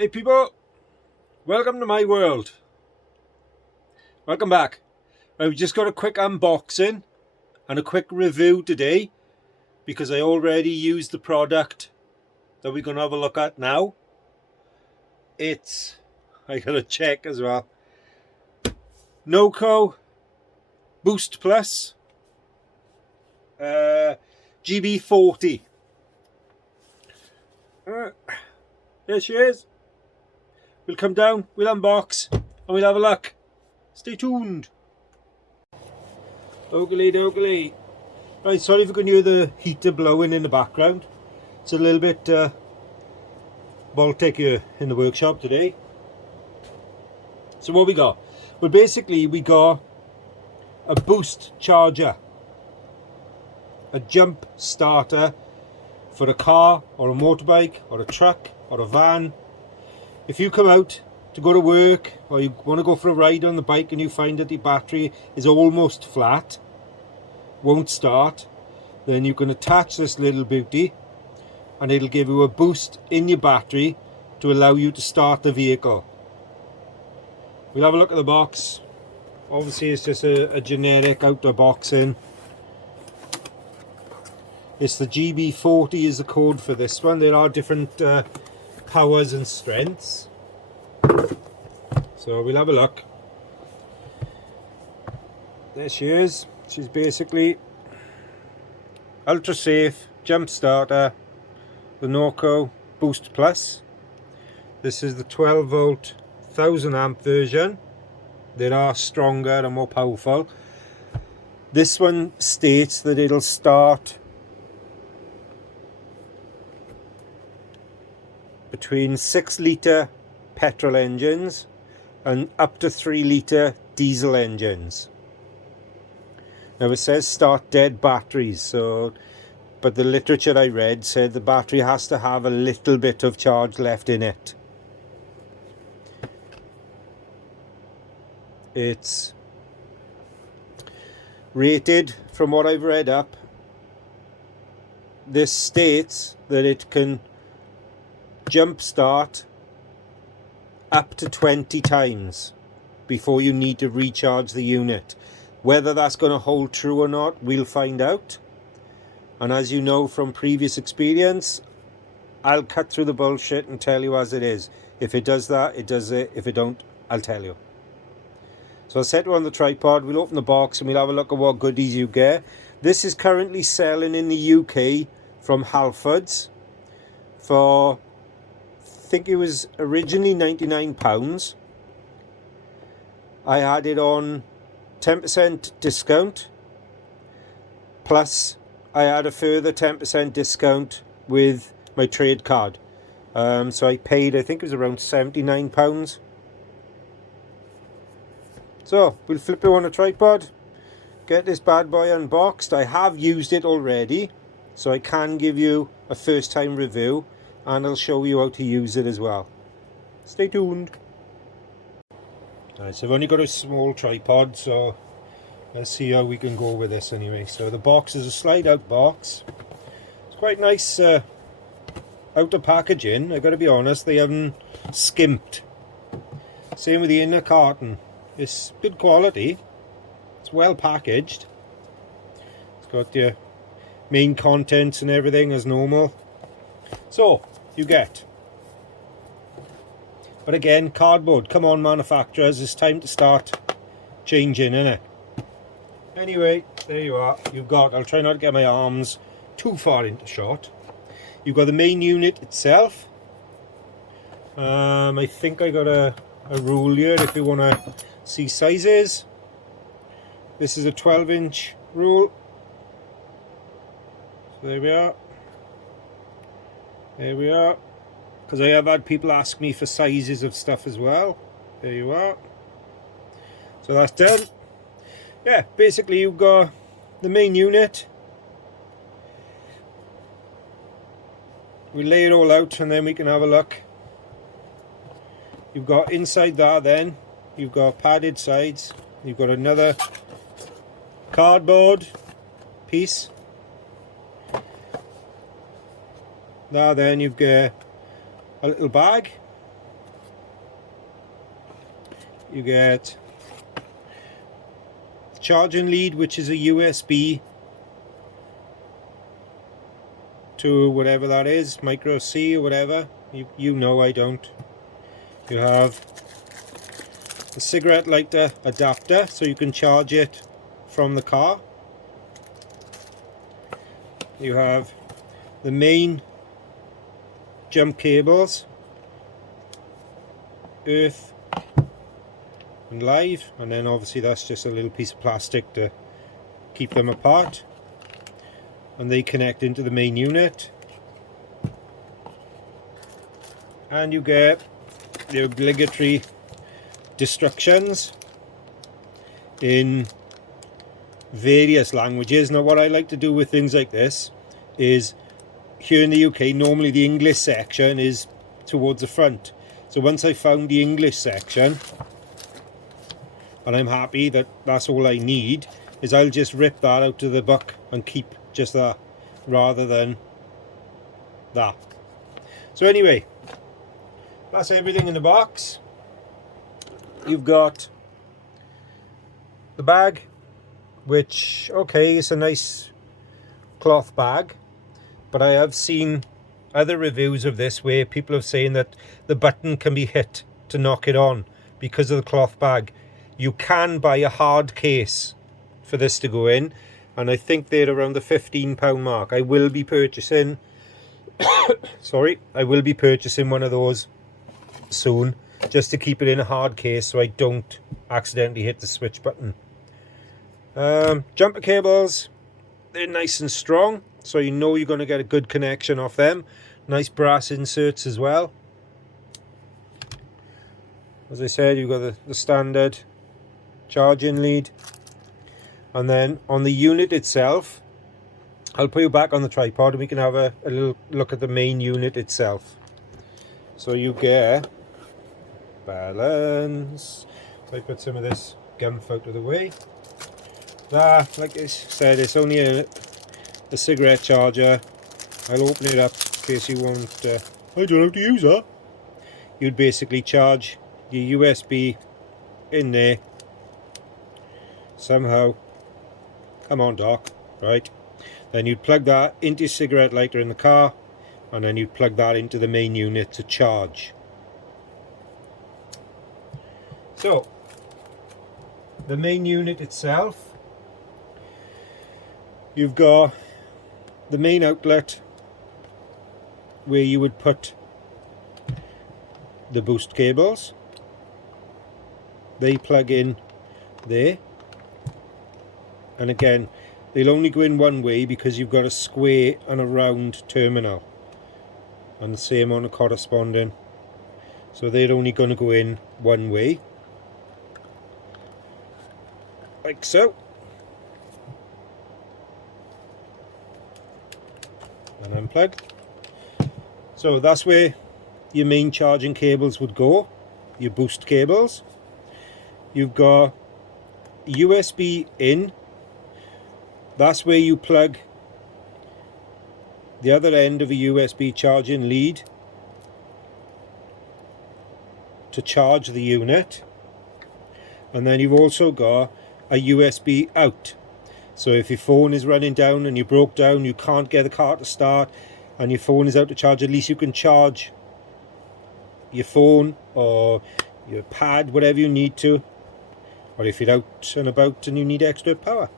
Hey people, welcome to my world. Welcome back. I've just got a quick unboxing and a quick review today because I already used the product that we're going to have a look at now. I got to check as well, Noco Boost Plus GB40. There she is. We'll come down, we'll unbox and we'll have a look. Stay tuned. Oakley. Right, sorry if you can hear the heater blowing in the background. It's a little bit Baltic here in the workshop today. So what we got? Well, basically we got a boost charger, a jump starter for a car or a motorbike or a truck or a van. If you come out to go to work or you want to go for a ride on the bike and you find that the battery is almost flat, won't start, then you can attach this little beauty and it'll give you a boost in your battery to allow you to start the vehicle. We'll have a look at the box. Obviously it's just a generic outdoor boxing. It's the GB40 is the code for this one. There are different powers and strengths. So we'll have a look. There she is. She's basically ultra safe jump starter, the Noco Boost Plus. This is the 12 volt 1000 amp version. They are stronger and more powerful. This one states that it'll start between 6 litre petrol engines and up to 3 litre diesel engines. Now it says start dead batteries, but the literature I read said the battery has to have a little bit of charge left in it. It's rated, from what I've read up, this states that it can jump start up to 20 times before you need to recharge the unit. Whether that's going to hold true or not, we'll find out. And as you know from previous experience, I'll cut through the bullshit and tell you as it is. If it does that, it does it. If it don't, I'll tell you. So I'll set her on the tripod, we'll open the box and we'll have a look at what goodies you get. This is currently selling in the UK from Halfords for, I think it was originally £99. I had it on 10% discount, plus I had a further 10% discount with my trade card. So I paid, I think it was around £79. So we'll flip it on a tripod, get this bad boy unboxed. I have used it already, so I can give you a first time review and I'll show you how to use it as well. Stay tuned. Alright, so I've only got a small tripod, so let's see how we can go with this anyway. So the box is a slide out box. It's quite nice outer packaging, I gotta be honest, they haven't skimped. Same with the inner carton. It's good quality, it's well packaged. It's got your main contents and everything as normal. So you get, but again, cardboard. Come on manufacturers, it's time to start changing, innit? Anyway, there you are. You've got, I'll try not to get my arms too far into shot. You've got the main unit itself. I think I got a rule here if you want to see sizes. This is a 12-inch rule. So there we are. There we are. Because I have had people ask me for sizes of stuff as well. There you are. So that's done. Yeah, basically you've got the main unit. We lay it all out and then we can have a look. You've got inside that then, you've got padded sides. You've got another cardboard piece. Now then you've got a little bag you get the charging lead, which is a USB to whatever that is, micro C or whatever. You know, I don't. You have the cigarette lighter adapter, so you can charge it from the car. You have the main jump cables, earth and live, and then obviously that's just a little piece of plastic to keep them apart, and they connect into the main unit. And you get the obligatory instructions in various languages. Now what I like to do with things like this is, here in the UK normally the English section is towards the front, so once I found the English section and I'm happy that that's all I need, is I'll just rip that out of the book and keep just that rather than that. So anyway, that's everything in the box. You've got the bag, which, okay, it's a nice cloth bag, but I have seen other reviews of this where people are saying that the button can be hit to knock it on because of the cloth bag. You can buy a hard case for this to go in, and I think they're around the £15 mark. I will be purchasing sorry, I will be purchasing one of those soon, just to keep it in a hard case so I don't accidentally hit the switch button. Jumper cables, they're nice and strong, so you know you're going to get a good connection off them. Nice brass inserts as well. As I said, you've got the standard charging lead, and then on the unit itself, I'll put you back on the tripod and we can have a little look at the main unit itself. So you get balance. So I put some of this gum out of the way. That, like I said, it's only a cigarette charger. I'll open it up in case you want. I don't know how to use that. You'd basically charge your USB in there somehow. Come on, Doc. Right. Then you'd plug that into your cigarette lighter in the car, and then you'd plug that into the main unit to charge. So, the main unit itself, you've got the main outlet where you would put the boost cables. They plug in there, and again they'll only go in one way because you've got a square and a round terminal, and the same on the corresponding, so they're only going to go in one way, like so. And unplug. So that's where your main charging cables would go, your boost cables. You've got USB in, that's where you plug the other end of a USB charging lead to charge the unit. And then you've also got a USB out, so if your phone is running down and you broke down, you can't get the car to start and your phone is out to charge, at least you can charge your phone or your pad, whatever you need to, or if you're out and about and you need extra power.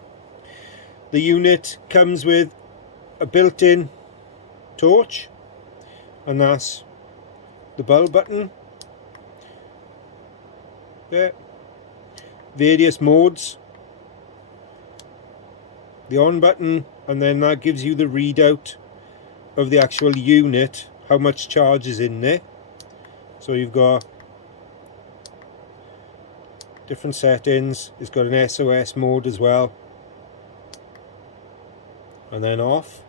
The unit comes with a built-in torch, and that's the bulb button there. Various modes, the on button, and then that gives you the readout of the actual unit, how much charge is in there. So you've got different settings. It's got an SOS mode as well, and then off.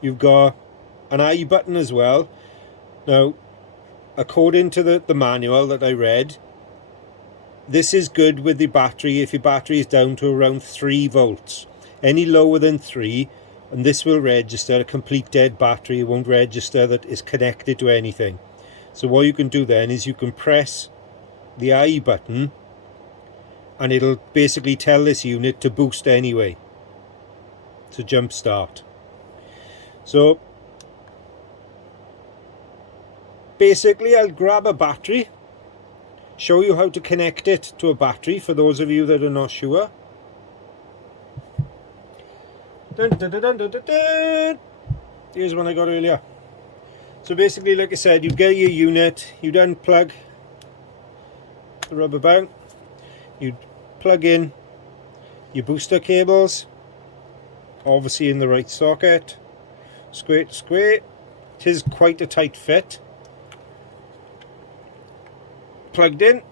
You've got an I button as well. Now, according to the manual that I read, this is good with the battery if your battery is down to around 3 volts. Any lower than 3 and this will register a complete dead battery. It won't register that it's connected to anything. So what you can do then is you can press the I button, and it'll basically tell this unit to boost anyway, to jump start. So basically I'll grab a battery, show you how to connect it to a battery for those of you that are not sure. Dun, dun, dun, dun, dun, dun, dun. Here's one I got earlier. So basically, like I said, you get your unit, you'd unplug the rubber band, you'd plug in your booster cables, obviously in the right socket, square to square. It is quite a tight fit. Plugged in.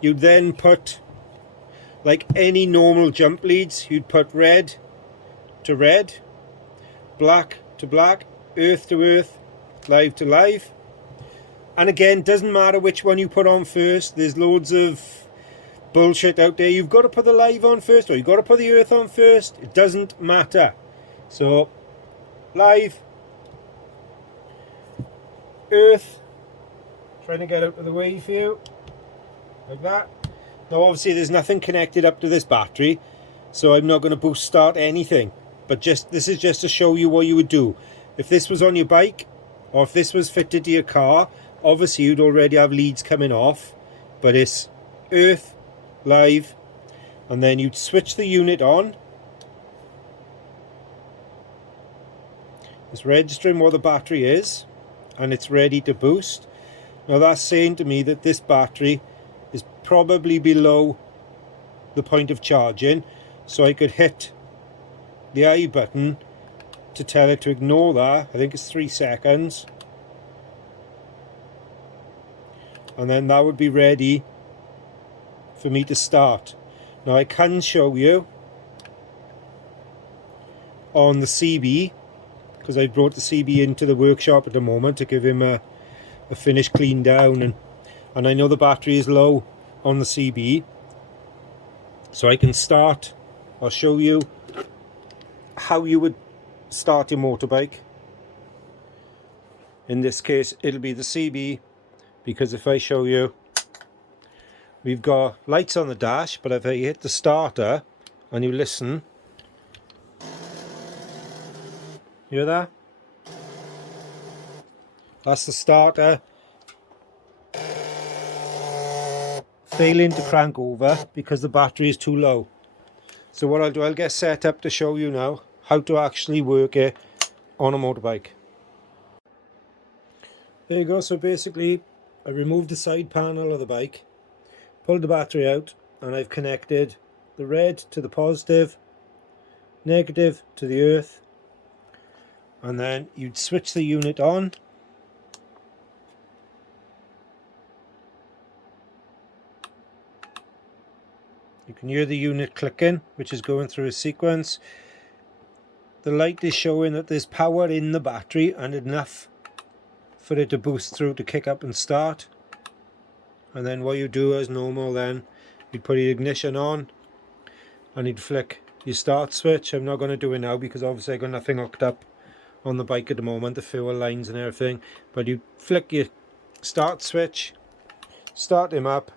You'd then put, like any normal jump leads, you'd put red to red, black to black, earth to earth, live to live. And again, doesn't matter which one you put on first. There's loads of bullshit out there. You've got to put the live on first, or you've got to put the earth on first. It doesn't matter. So live, earth, trying to get out of the way for you, like that. Now obviously there's nothing connected up to this battery, so I'm not going to boost start anything, but this is just to show you what you would do. If this was on your bike, or if this was fitted to your car, obviously you'd already have leads coming off, but it's earth, live, and then you'd switch the unit on. It's registering what the battery is, and it's ready to boost. Now that's saying to me that this battery is probably below the point of charging, so I could hit the I button to tell it to ignore that. I think it's 3 seconds, and then that would be ready for me to start. Now I can show you on the CB, because I brought the CB into the workshop at the moment to give him a finish clean down, and I know the battery is low on the CB, so I can start. I'll show you how you would start your motorbike. In this case it'll be the CB, because if I show you, we've got lights on the dash, but if I hit the starter and you listen, hear that? That's the starter failing to crank over because the battery is too low. So what I'll do, I'll get set up to show you now how to actually work it on a motorbike. There you go. So basically I removed the side panel of the bike, pulled the battery out, and I've connected the red to the positive, negative to the earth, and then you'd switch the unit on. You can hear the unit clicking, which is going through a sequence. The light is showing that there's power in the battery and enough for it to boost through to kick up and start. And then what you do as normal, then you'd put your ignition on and you'd flick your start switch. I'm not going to do it now because obviously I've got nothing hooked up on the bike at the moment, the fuel lines and everything. But you flick your start switch, start him up.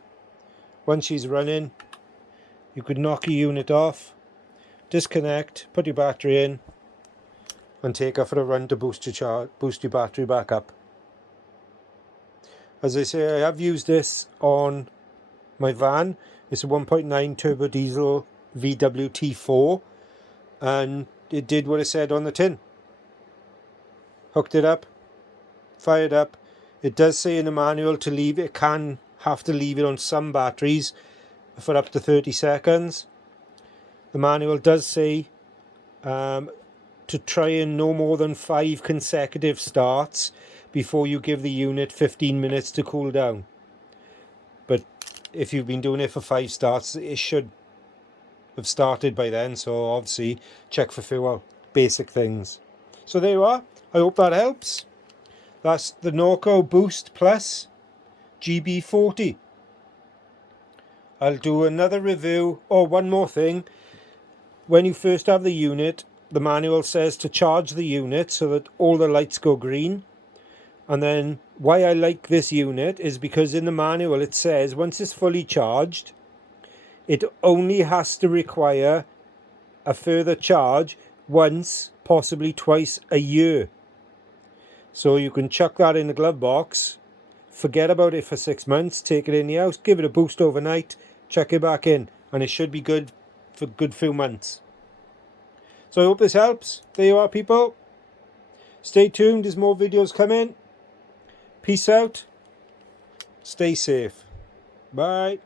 Once he's running, you could knock your unit off, disconnect, put your battery in, and take off for a run to boost your battery back up. As I say, I have used this on my van. It's a 1.9 turbo diesel VW T4, and it did what it said on the tin. Hooked it up, fired up. It does say in the manual to leave it, can have to leave it on some batteries for up to 30 seconds. The manual does say to try and no more than 5 consecutive starts before you give the unit 15 minutes to cool down. But if you've been doing it for 5 starts, it should have started by then. So obviously check for fuel, basic things. So there you are. I hope that helps. That's the Noco Boost Plus GB40. I'll do another review. Oh, one more thing. When you first have the unit, the manual says to charge the unit so that all the lights go green. And then why I like this unit is because in the manual it says once it's fully charged, it only has to require a further charge once, possibly twice a year. So you can chuck that in the glove box, forget about it for 6 months, take it in the house, give it a boost overnight, chuck it back in, and it should be good for a good few months. So I hope this helps. There you are, people. Stay tuned, there's more videos coming. Peace out. Stay safe. Bye.